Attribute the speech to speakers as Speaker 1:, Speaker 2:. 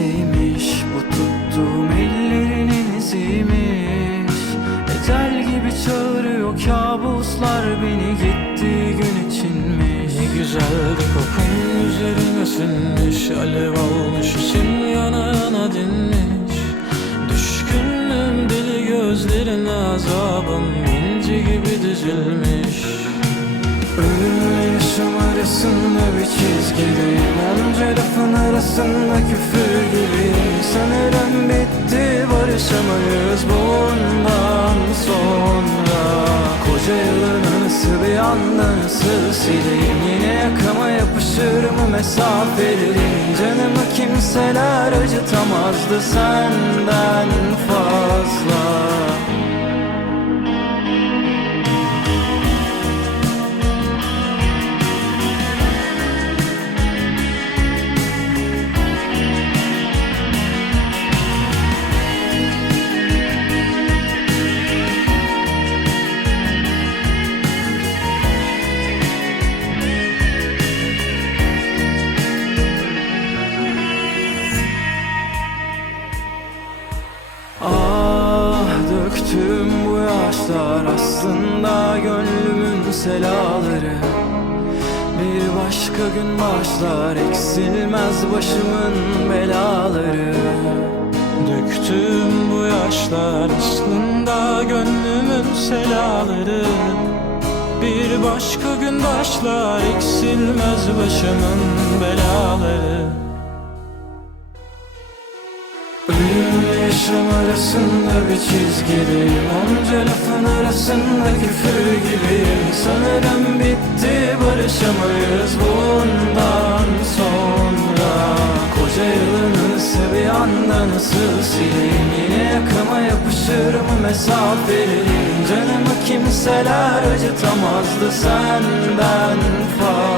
Speaker 1: iziymiş Bu tuttuğum ellerinin iziymiş Ecel gibi çağırıyor kabuslar beni gittiği gün içinmiş. Ne güzeldi kokun üzerime sinmiş Alev almış içim yanağına dinmiş. Düşkünüm deli gözlerine azabım inci gibi dizilmiş. Ölümle yaşam arasında bir çizgideyim Onca lafın arasında küfür Koca yılın anısı bir anda nasıl sileyim? Yine yakama yapışır mı mesafeliyim Canımı kimseler acıtamazdı senden fazla döktüm bu yaşlar aslında gönlümün selaları. Bir başka gün başlar eksilmez başımın belaları. Döktüm bu yaşlar aslında gönlümün selaları. Bir başka gün başlar eksilmez başımın belaları Yaşam arasında bir çizgideyim Onca lafın arasında küfür gibiyim. Sanırım bitti barışamayız bundan sonra. Koca yılın ısı bir anda nasıl sileyim Yine yakama yapışır mı mesafeliyim Canımı kimseler acıtamazdı senden fazla